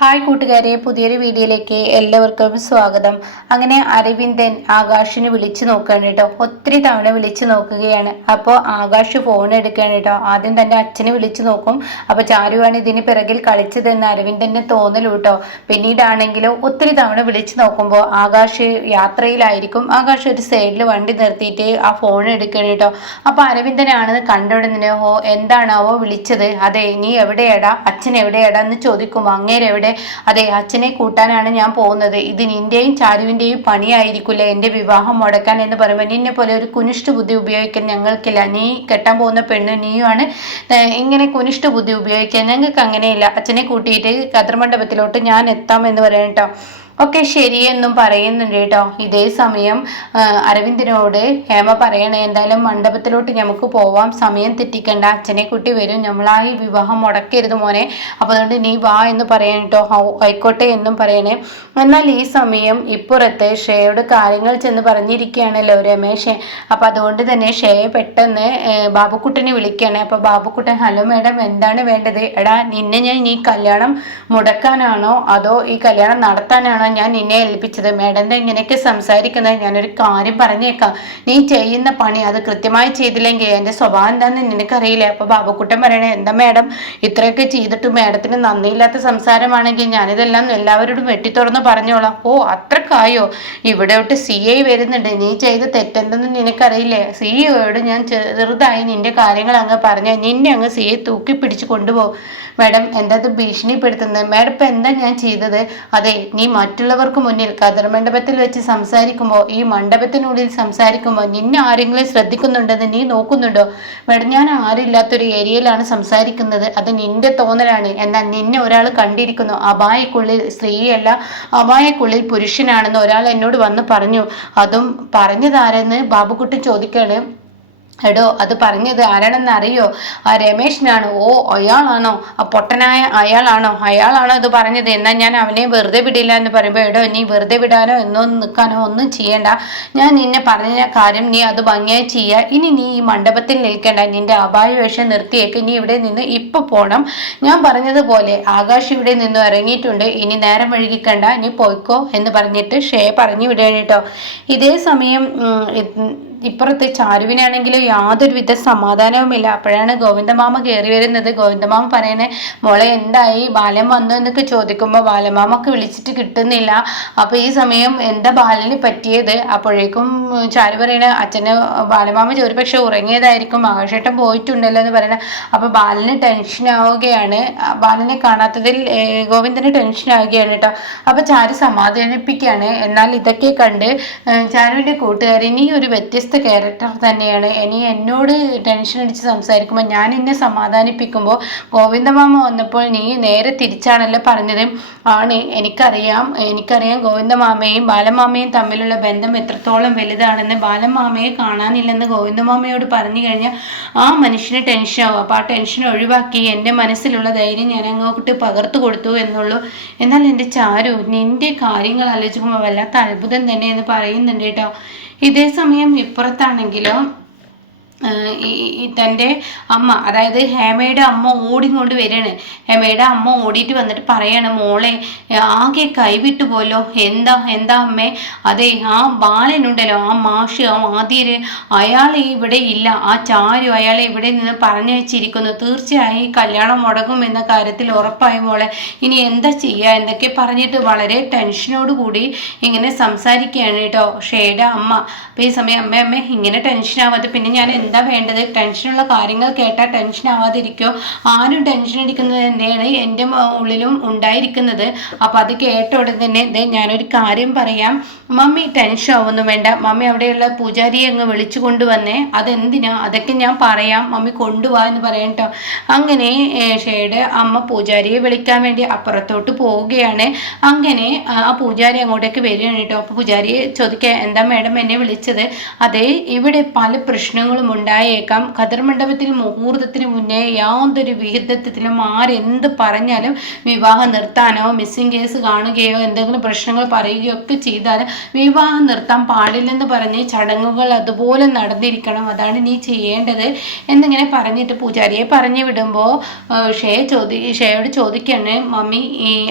Hi കൂട്ടുകാരെ, പുതിയൊരു വീഡിയോയിലേക്ക് എല്ലാവർക്കും സ്വാഗതം. അങ്ങനെ അരവിന്ദൻ ആകാശിനെ വിളിച്ചു നോക്കുകയാണ് കേട്ടോ. ഒത്തിരി തവണ വിളിച്ചു നോക്കുകയാണ്. അപ്പോൾ ആകാശ് ഫോൺ എടുക്കുകയാണ് കേട്ടോ. ആദ്യം തൻ്റെ അച്ഛനെ വിളിച്ചു നോക്കും. അപ്പോൾ ചാരുവാണ് ഇതിന് പിറകിൽ കളിച്ചതെന്ന് അരവിന്ദന് തോന്നലു കേട്ടോ. പിന്നീടാണെങ്കിലും ഒത്തിരി തവണ വിളിച്ചു നോക്കുമ്പോൾ ആകാശ് യാത്രയിലായിരിക്കും. ആകാശ് ഒരു സൈഡിൽ വണ്ടി നിർത്തിയിട്ട് ആ ഫോൺ എടുക്കുകയാണ് കേട്ടോ. അപ്പോൾ അരവിന്ദനാണെന്ന് കണ്ടുടനെ എന്താണാവോ വിളിച്ചത്. അതെ, നീ എവിടെയാടാ, അച്ഛൻ എവിടെയാടാ എന്ന് ചോദിക്കും. അങ്ങേരെവിടെ? അതെ, അച്ഛനെ കൂട്ടാനാണ് ഞാൻ പോകുന്നത്. ഇത് നിന്റെയും ചാരുവിന്റെയും പണിയായിരിക്കില്ലേ എന്റെ വിവാഹം മുടക്കാൻ എന്ന് പറയുമ്പോൾ, നിന്നെ പോലെ ഒരു കുനിഷ്ഠ ബുദ്ധി ഉപയോഗിക്കാൻ ഞങ്ങൾക്കില്ല. നീ കെട്ടാൻ പോകുന്ന പെണ്ണ് നീയുമാണ് ഇങ്ങനെ കുനിഷ്ഠ ബുദ്ധി ഉപയോഗിക്കാൻ. ഞങ്ങൾക്ക് അങ്ങനെയില്ല. അച്ഛനെ കൂട്ടിയിട്ട് കതിർമണ്ഡപത്തിലോട്ട് ഞാൻ എത്താമെന്ന് പറയാം കേട്ടോ. ഒക്കെ ശരിയെന്നും പറയുന്നുണ്ട് കേട്ടോ. ഇതേ സമയം അരവിന്ദനോട് ഹേമ പറയണേ, എന്തായാലും മണ്ഡപത്തിലോട്ട് നമുക്ക് പോവാം, സമയം തെറ്റിക്കണ്ട, അച്ഛനെ കുട്ടി വരും, നമ്മളായി വിവാഹം മുടക്കരുത് മോനെ, അപ്പോൾ അതുകൊണ്ട് നീ വാ എന്ന് പറയാൻ കേട്ടോ. ആയിക്കോട്ടെ എന്നും പറയണേ. എന്നാൽ ഈ സമയം ഇപ്പുറത്ത് ഷേയോട് കാര്യങ്ങൾ ചെന്ന് പറഞ്ഞിരിക്കുകയാണല്ലോ രമേശ്. അപ്പം അതുകൊണ്ട് തന്നെ ഷേയെ പെട്ടെന്ന് ബാബുക്കുട്ടനെ വിളിക്കുകയാണ്. അപ്പോൾ ബാബുക്കുട്ടൻ, ഹലോ മേഡം, എന്താണ് വേണ്ടത്? എടാ, നിന്നെ ഞാൻ ഈ കല്യാണം മുടക്കാനാണോ അതോ ഈ കല്യാണം നടത്താനാണോ ഞാൻ നിന്നെ ഏൽപ്പിച്ചത്? മേഡം ഇങ്ങനെയൊക്കെ സംസാരിക്കുന്നത്? ഞാനൊരു കാര്യം പറഞ്ഞേക്കാം, നീ ചെയ്യുന്ന പണി അത് കൃത്യമായി ചെയ്തില്ലെങ്കിൽ എൻ്റെ സ്വഭാവം എന്താണെന്ന് നിനക്കറിയില്ല. അപ്പൊ ബാബുക്കുട്ടൻ പറയണേ, എന്താ മേഡം ഇത്രയൊക്കെ ചെയ്തിട്ട് മേഡത്തിന് നന്ദിയില്ലാത്ത സംസാരമാണെങ്കിൽ ഞാനിതെല്ലാം എല്ലാവരോടും വെട്ടിത്തുറന്ന് പറഞ്ഞോളാം. ഓ, അത്രക്കായോ? ഇവിടെയോട്ട് CI വരുന്നുണ്ട്, നീ ചെയ്ത് തെറ്റെന്തെന്ന് നിനക്കറിയില്ലേ? CIയോട് ഞാൻ ചെറുതായി നിന്റെ കാര്യങ്ങൾ അങ്ങ് പറഞ്ഞ നിന്നെ അങ്ങ് CI തൂക്കി പിടിച്ച് കൊണ്ടുപോകും. മേഡം എന്താ ഭീഷണിപ്പെടുത്തുന്നത്? മേഡം ഇപ്പം എന്താ ഞാൻ ചെയ്തത്? അതെ, നീ മറ്റുള്ളവർക്ക് മുന്നിൽ കതിർമണ്ഡപത്തിൽ വെച്ച് സംസാരിക്കുമ്പോൾ, ഈ മണ്ഡപത്തിനുള്ളിൽ സംസാരിക്കുമ്പോൾ നിന്നെ ആരെങ്കിലും ശ്രദ്ധിക്കുന്നുണ്ടെന്ന് നീ നോക്കുന്നുണ്ടോ? മേഡം ഞാൻ ആരില്ലാത്തൊരു ഏരിയയിലാണ് സംസാരിക്കുന്നത്, അത് നിന്റെ തോന്നലാണ്. എന്നാൽ നിന്നെ ഒരാൾ കണ്ടിരിക്കുന്നു, അപായക്കുള്ളിൽ സ്ത്രീയല്ല, അപായക്കുള്ളിൽ പുരുഷനാണെന്ന് ഒരാൾ എന്നോട് വന്ന് പറഞ്ഞു. അതും പറഞ്ഞതാരെന്ന് ബാബുക്കുട്ടി ചോദിക്കാണ്. എടോ, അത് പറഞ്ഞത് ആരാണെന്ന് അറിയോ? ആ രമേശനാണ്. ഓ, അയാളാണോ? ആ പൊട്ടനായ അയാളാണോ ഇത് പറഞ്ഞത്? എന്നാൽ ഞാൻ അവനെ വെറുതെ വിടില്ല എന്ന് പറയുമ്പോൾ, എടോ, നീ വെറുതെ വിടാനോ എന്നൊന്നും നിൽക്കാനോ ഒന്നും ചെയ്യണ്ട. ഞാൻ നിന്നെ പറഞ്ഞ കാര്യം നീ അത് ഭംഗിയായി ചെയ്യുക. ഇനി നീ ഈ മണ്ഡപത്തിൽ നിൽക്കേണ്ട, നിന്റെ അപായ വേഷം നിർത്തിയേക്ക്, നീ ഇവിടെ നിന്ന് ഇപ്പൊ പോണം. ഞാൻ പറഞ്ഞതുപോലെ ആകാശ് ഇവിടെ നിന്ന് ഇറങ്ങിയിട്ടുണ്ട്, ഇനി നേരം വഴുകിക്കണ്ട, നീ പോയിക്കോ എന്ന് പറഞ്ഞിട്ട് ഷേ പറഞ്ഞു വിടുക കേട്ടോ. ഇതേ സമയം ഇപ്പുറത്ത് ചാരുവിനാണെങ്കിലും യാതൊരുവിധ സമാധാനവുമില്ല. അപ്പോഴാണ് ഗോവിന്ദമാമ കയറി വരുന്നത്. ഗോവിന്ദമാമ പറയണേ, മോളെ എന്തായി, ബാലൻ വന്നു എന്നൊക്കെ ചോദിക്കുമ്പോൾ ബാലമാമക്ക് വിളിച്ചിട്ട് കിട്ടുന്നില്ല. അപ്പൊ ഈ സമയം എന്താ ബാലന് പറ്റിയത്? അപ്പോഴേക്കും ചാരു പറയണ, അച്ഛന് ബാലമാമ ഒരുപക്ഷെ ഉറങ്ങിയതായിരിക്കും, ആകാശേട്ടൻ പോയിട്ടുണ്ടല്ലോ എന്ന് പറയണ. അപ്പൊ ബാലന് ടെൻഷൻ ആവുകയാണ്. ബാലനെ കാണാത്തതിൽ ഗോവിന്ദന് ടെൻഷൻ ആവുകയാണ് കേട്ടോ. അപ്പൊ ചാരു സമാധാനിപ്പിക്കുകയാണ്. എന്നാൽ ഇതൊക്കെ കണ്ട് ചാരുവിന്റെ കൂട്ടുകാരി, നീ ഒരു വ്യത്യസ്ത ക്യാരക്ടർ തന്നെയാണ്. ഇനി എന്നോട് ടെൻഷൻ അടിച്ച് സംസാരിക്കുമ്പോൾ, ഞാൻ എന്നെ സമാധാനിപ്പിക്കുമ്പോൾ ഗോവിന്ദമാമ വന്നപ്പോൾ നീ നേരെ തിരിച്ചാണല്ലോ പറഞ്ഞത്. ആണ്, എനിക്കറിയാം ഗോവിന്ദമാമയും ബാലമാമയും തമ്മിലുള്ള ബന്ധം എത്രത്തോളം വലുതാണെന്ന്. ബാലമാമയെ കാണാനില്ലെന്ന് ഗോവിന്ദമാമയോട് പറഞ്ഞു കഴിഞ്ഞാൽ ആ മനുഷ്യന് ടെൻഷൻ ആവും. അപ്പോൾ ആ ടെൻഷൻ ഒഴിവാക്കി എൻ്റെ മനസ്സിലുള്ള ധൈര്യം ഞാൻ അങ്ങോട്ട് പകർത്തു കൊടുത്തു എന്നുള്ളൂ. എന്നാൽ എൻ്റെ ചാരു, നിന്റെ കാര്യങ്ങൾ ആലോചിക്കുമ്പോൾ വല്ലാത്ത അത്ഭുതം തന്നെ എന്ന് പറയുന്നുണ്ട് കേട്ടോ. ഇതേ സമയം ഇപ്പുറത്താണെങ്കിലോ തൻ്റെ അമ്മ, അതായത് ഹേമയുടെ അമ്മ ഓടിക്കൊണ്ട് വരികയാണ്. ഹേമയുടെ അമ്മ ഓടിയിട്ട് വന്നിട്ട് പറയാണ്, മോളെ ആകെ കൈവിട്ടു പോലോ. എന്താ അമ്മേ? അതെ, ആ ബാലനുണ്ടല്ലോ, ആ മാഷ്, ആ ആദ്യര്, അയാൾ ഇവിടെ ഇല്ല. ആ ചാരു അയാളെ ഇവിടെ നിന്ന് പറഞ്ഞയച്ചിരിക്കുന്നു. തീർച്ചയായും കല്യാണം മുടങ്ങും എന്ന കാര്യത്തിൽ ഉറപ്പായി മോളെ. ഇനി എന്താ ചെയ്യുക? എന്തൊക്കെ പറഞ്ഞിട്ട് വളരെ ടെൻഷനോട് കൂടി ഇങ്ങനെ സംസാരിക്കുകയാണ് കേട്ടോ ഷേയുടെ അമ്മ. അപ്പോൾ ഈ സമയം അമ്മ ഇങ്ങനെ ടെൻഷൻ ആവാതെ പിന്നെ ഞാൻ എന്താ വേണ്ടത്? ടെൻഷനുള്ള കാര്യങ്ങൾ കേട്ടാൽ ടെൻഷൻ ആവാതിരിക്കോ? ആരും ടെൻഷൻ അടിക്കുന്നത് തന്നെയാണ് എൻ്റെ ഉള്ളിലും ഉണ്ടായിരിക്കുന്നത്. അപ്പം അത് കേട്ട ഉടൻ തന്നെ ഞാനൊരു കാര്യം പറയാം, മമ്മി ടെൻഷൻ ആവൊന്നും വേണ്ട. മമ്മി അവിടെയുള്ള പൂജാരിയെ അങ്ങ് വിളിച്ചു കൊണ്ടുവന്നേ. അതെന്തിനാ? അതൊക്കെ ഞാൻ പറയാം, മമ്മി കൊണ്ടുപോവാ എന്ന് പറയാം കേട്ടോ. അങ്ങനെ ഷേയുടെ അമ്മ പൂജാരിയെ വിളിക്കാൻ വേണ്ടി അപ്പുറത്തോട്ട് പോവുകയാണ്. അങ്ങനെ ആ പൂജാരി അങ്ങോട്ടേക്ക് വരികയാണ് കേട്ടോ. അപ്പോൾ പൂജാരിയെ ചോദിക്കുക, എന്താ മേഡം എന്നെ വിളിച്ചത്? അതെ, ഇവിടെ പല പ്രശ്നങ്ങളും ഉണ്ടായേക്കാം. ഖദർ മണ്ഡപത്തിൽ മുഹൂർത്തത്തിന് മുന്നേ യാതൊരു വിഹിതത്തിലും ആരെന്ത് പറഞ്ഞാലും വിവാഹം നിർത്താനോ മിസ്സിംഗ് കേസ് കാണുകയോ എന്തെങ്കിലും പ്രശ്നങ്ങൾ പറയുകയോ ഒക്കെ ചെയ്താൽ വിവാഹം നിർത്താൻ പാടില്ലെന്ന് പറഞ്ഞ് ചടങ്ങുകൾ അതുപോലെ നടന്നിരിക്കണം, അതാണ് നീ ചെയ്യേണ്ടത് എന്നിങ്ങനെ പറഞ്ഞിട്ട് പൂജാരിയെ പറഞ്ഞു വിടുമ്പോൾ ഷേയോട് ചോദിക്കാണ് മമ്മി,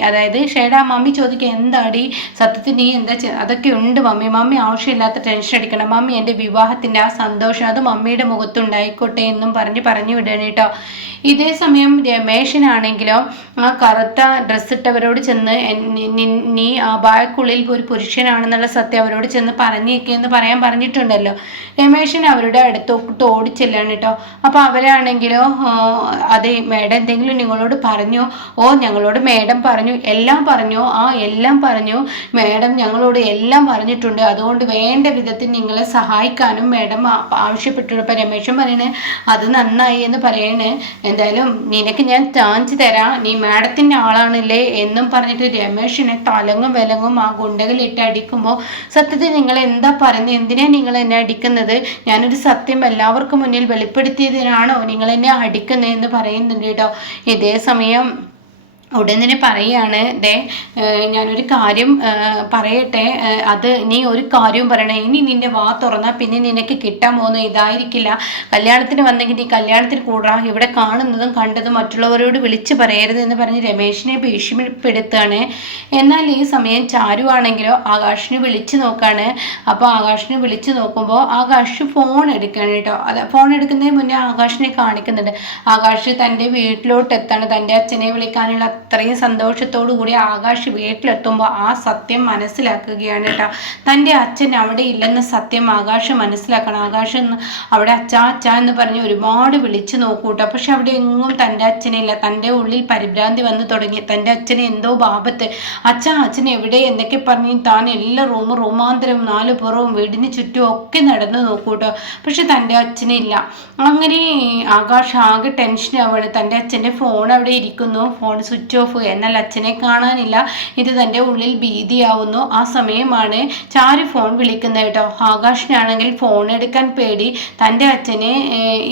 അതായത് ഷേയുടെ മമ്മി ചോദിക്കുക, എന്താടി സത്യത്തിൽ നീ എന്താ അതൊക്കെ ഉണ്ട് മമ്മി, മമ്മി ആവശ്യമില്ലാത്ത ടെൻഷൻ അടിക്കണം, മമ്മി എൻ്റെ വിവാഹത്തിൻ്റെ ആ സന്തോഷം അത് മമ്മിയുടെ മുഖത്തുണ്ടായിക്കോട്ടെ എന്നും പറഞ്ഞു വിടണം കേട്ടോ. ഇതേ സമയം രമേശനാണെങ്കിലോ ആ കറുത്ത ഡ്രസ്സ് ഇട്ടവരോട് ചെന്ന് നീ ആ ബാഗുള്ളിൽ ഒരു പുരുഷനാണെന്നുള്ള സത്യം അവരോട് ചെന്ന് പറഞ്ഞേക്കെന്ന് പറയാൻ പറഞ്ഞിട്ടുണ്ടല്ലോ. രമേശൻ അവരുടെ അടുത്തോട്ട് ഓടിച്ചെല്ലാണ് കേട്ടോ. അപ്പോൾ അവരാണെങ്കിലോ അതെ മേഡം എന്തെങ്കിലും നിങ്ങളോട് പറഞ്ഞോ? ഓ ഞങ്ങളോട് മേഡം പറഞ്ഞു, എല്ലാം പറഞ്ഞോ? ആ എല്ലാം പറഞ്ഞു മേഡം, ഞങ്ങളോട് എല്ലാം പറഞ്ഞിട്ടുണ്ട്, അതുകൊണ്ട് വേണ്ട വിധത്തിൽ നിങ്ങളെ സഹായിക്കാനും മേഡം ആവശ്യപ്പെട്ടിട്ടുണ്ട്. അപ്പം രമേശൻ പറയണേ അത് നന്നായി എന്ന് പറയണേ, എന്തായാലും നിനക്ക് ഞാൻ ചാൻസ് തരാം, നീ മാഡത്തിൻ്റെ ആളാണല്ലേ എന്നും പറഞ്ഞിട്ട് രമേശിനെ തലങ്ങും വിലങ്ങും ആ ഗുണ്ടകളിട്ട് അടിക്കുമ്പോൾ സത്യത്തിൽ നിങ്ങൾ എന്താ പറയുന്നത്, എന്തിനാണ് നിങ്ങൾ എന്നെ അടിക്കുന്നത്, ഞാനൊരു സത്യം എല്ലാവർക്കും മുന്നിൽ വെളിപ്പെടുത്തിയതിനാണോ നിങ്ങൾ എന്നെ അടിക്കുന്നത് എന്ന് പറയുന്നുണ്ട് കേട്ടോ. ഇതേ സമയം ഉടൻ തന്നെ പറയാണ്, ഞാനൊരു കാര്യം പറയട്ടെ, അത് നീ ഒരു കാര്യവും പറയണേ, ഇനി നിന്റെ വാ തുറന്നാൽ പിന്നെ നിനക്ക് കിട്ടാൻ പോകുന്ന ഇതായിരിക്കില്ല, കല്യാണത്തിന് വന്നെങ്കിൽ നീ കല്യാണത്തിന് കൂടാ, ഇവിടെ കാണുന്നതും കണ്ടതും മറ്റുള്ളവരോട് വിളിച്ച് പറയരുത് എന്ന് പറഞ്ഞ് രമേശിനെ ഭീഷണിപ്പെടുത്തുകയാണ്. എന്നാൽ ഈ സമയം ചാരു ആണെങ്കിലോ ആകാശിനെ വിളിച്ച് നോക്കാണ്. അപ്പോൾ ആകാശിനെ വിളിച്ച് നോക്കുമ്പോൾ ആകാശ് ഫോൺ എടുക്കുകയാണ് കേട്ടോ. അത് ഫോൺ എടുക്കുന്നതിന് മുന്നേ ആകാശിനെ കാണിക്കുന്നുണ്ട്. ആകാശ് തൻ്റെ വീട്ടിലോട്ട് എത്താണ്, തൻ്റെ അച്ഛനെ വിളിക്കാനുള്ള അത്രയും സന്തോഷത്തോടു കൂടി ആകാശ് വീട്ടിലെത്തുമ്പോൾ ആ സത്യം മനസ്സിലാക്കുകയാണ് കേട്ടോ. തൻ്റെ അച്ഛൻ അവിടെ ഇല്ലെന്ന സത്യം ആകാശ് മനസ്സിലാക്കണം. ആകാശ് അവിടെ അച്ഛ എന്ന് പറഞ്ഞ് ഒരുപാട് വിളിച്ചു നോക്കൂട്ടോ, പക്ഷെ അവിടെ എങ്ങും തൻ്റെ അച്ഛനില്ല. തൻ്റെ ഉള്ളിൽ പരിഭ്രാന്തി വന്നു തുടങ്ങി. തൻ്റെ അച്ഛന് എന്തോ ബാബത്ത്, അച്ഛൻ എവിടെ എന്നൊക്കെ പറഞ്ഞ് താൻ എല്ലാ റൂമാന്തരം നാലു പുറവും വീടിന് ചുറ്റും ഒക്കെ നടന്നു നോക്കൂട്ടോ, പക്ഷെ തൻ്റെ അച്ഛനില്ല. അങ്ങനെ ആകാശ് ആകെ ടെൻഷനാവാണ്. തൻ്റെ അച്ഛൻ്റെ ഫോൺ അവിടെ ഇരിക്കുന്നു, ഫോൺ സ്വിച്ച് ഓഫ്, എന്നാൽ അച്ഛനെ കാണാനില്ല. ഇത് തൻ്റെ ഉള്ളിൽ ഭീതിയാവുന്നു. ആ സമയമാണ് ചാരു ഫോൺ വിളിക്കുന്നത് കേട്ടോ. ആകാശിനാണെങ്കിൽ ഫോൺ എടുക്കാൻ പേടി. തൻ്റെ അച്ഛനെ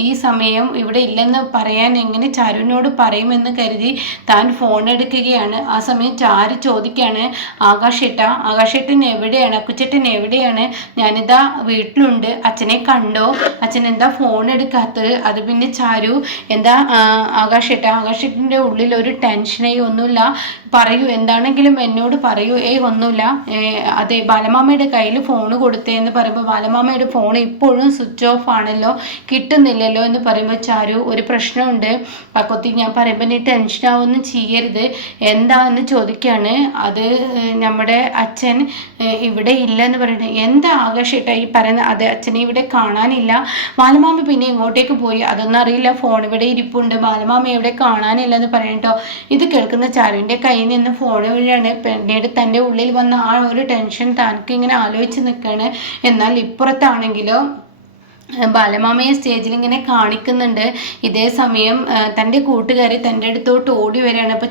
ഈ സമയം ഇവിടെ ഇല്ലെന്ന് പറയാൻ എങ്ങനെ ചാരുവിനോട് പറയുമെന്ന് കരുതി താൻ ഫോൺ എടുക്കുകയാണ്. ആ സമയം ചാരു ചോദിക്കുകയാണ്, ആകാശേട്ടൻ എവിടെയാണ്, അക്കുച്ചേട്ടൻ എവിടെയാണ്? ഞാനിതാ വീട്ടിലുണ്ട്, അച്ഛനെ കണ്ടോ, അച്ഛൻ എന്താ ഫോൺ എടുക്കാത്തത്? അത് പിന്നെ ചാരു എന്താ ആകാശേട്ടൻ്റെ ഉള്ളിൽ ഒരു ടെൻഷൻ ഒന്നുമില്ല, പറയൂ, എന്താണെങ്കിലും എന്നോട് പറയൂ. ഒന്നുമില്ല, അതെ ബാലമാമയുടെ കയ്യിൽ ഫോൺ കൊടുത്തേന്ന് പറയുമ്പോൾ ബാലമാമയുടെ ഫോൺ ഇപ്പോഴും സ്വിച്ച് ഓഫ് ആണല്ലോ, കിട്ടുന്നില്ലല്ലോ എന്ന് പറയുമ്പോൾ ചാരു ഒരു പ്രശ്നമുണ്ട് പക്കൊത്തി, ഞാൻ പറയുമ്പോൾ നീ ടെൻഷനാവൊന്നും ചെയ്യരുത്, എന്താന്ന് ചോദിക്കുകയാണ്. അത് നമ്മുടെ അച്ഛൻ ഇവിടെ ഇല്ല എന്ന് പറയുന്നത്. എന്താ ആകാശേട്ടാ ഈ പറയുന്നത്? അത് അച്ഛനെ ഇവിടെ കാണാനില്ല, ബാലമാമ പിന്നെ ഇങ്ങോട്ടേക്ക് പോയി, അതൊന്നും അറിയില്ല, ഫോൺ ഇവിടെ ഇരിപ്പുണ്ട്, ബാലമാമ ഇവിടെ കാണാനില്ല എന്ന് പറയട്ടോ. ഇത് കേൾക്കുന്ന ചാരുവിൻ്റെ കയ്യിൽ നിന്ന് ഫോൺ വഴിയാണ്. പിന്നീട് തൻ്റെ ഉള്ളിൽ വന്ന ആ ഒരു ടെൻഷൻ താനക്ക് ഇങ്ങനെ ആലോചിച്ച് നിൽക്കുകയാണ്. എന്നാൽ ഇപ്പുറത്താണെങ്കിലോ ബാലമാമയെ സ്റ്റേജിൽ ഇങ്ങനെ കാണിക്കുന്നുണ്ട്. ഇതേ സമയം തൻ്റെ കൂട്ടുകാരി തൻ്റെ അടുത്തോട്ട് ഓടി വരികയാണ്. അപ്പോൾ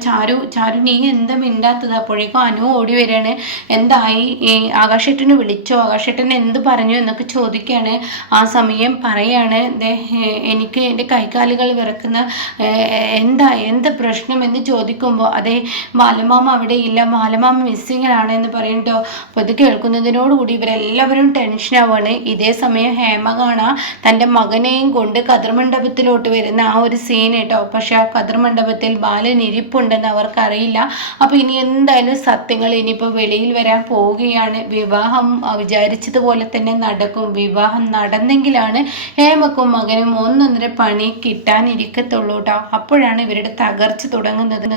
ചാരു നീ എന്താ മിണ്ടാത്തത്? അപ്പോഴേക്കും അനു ഓടി വരികയാണ്. എന്തായി, ആകാശേട്ടന് വിളിച്ചോ, ആകാശേട്ടൻ എന്ത് പറഞ്ഞു എന്നൊക്കെ ചോദിക്കുകയാണ്. ആ സമയം പറയാണ്, എനിക്ക് എൻ്റെ കൈകാലുകൾ വിറക്കുന്ന, എന്താ പ്രശ്നം എന്ന് ചോദിക്കുമ്പോൾ അതെ ബാലമാമ അവിടെ ഇല്ല, ബാലമാമ മിസ്സിങ്ങിലാണ് എന്ന് പറയണ്ടോ. അപ്പോൾ ഇത് കേൾക്കുന്നതിനോടുകൂടി ഇവരെല്ലാവരും ടെൻഷനാവാണ്. ഇതേ സമയം ഹേമ കാണാം തൻ്റെ മകനെയും കൊണ്ട് കതിർമണ്ഡപത്തിലോട്ട് വരുന്ന ആ ഒരു സീൻ കേട്ടോ. പക്ഷെ ആ കതിർമണ്ഡപത്തിൽ ബാലൻ ഇരിപ്പുണ്ടെന്ന് അവർക്കറിയില്ല. അപ്പോൾ ഇനി എന്തായാലും സത്യങ്ങൾ ഇനിയിപ്പോൾ വെളിയിൽ വരാൻ പോവുകയാണ്. വിവാഹം വിചാരിച്ചതുപോലെ തന്നെ നടക്കും. വിവാഹം നടന്നെങ്കിലാണ് ഹേമക്കും മകനും ഒന്നൊന്നര പണി കിട്ടാനിരിക്കത്തുള്ളൂ കേട്ടോ. അപ്പോഴാണ് ഇവരുടെ തകർച്ച തുടങ്ങുന്നത്.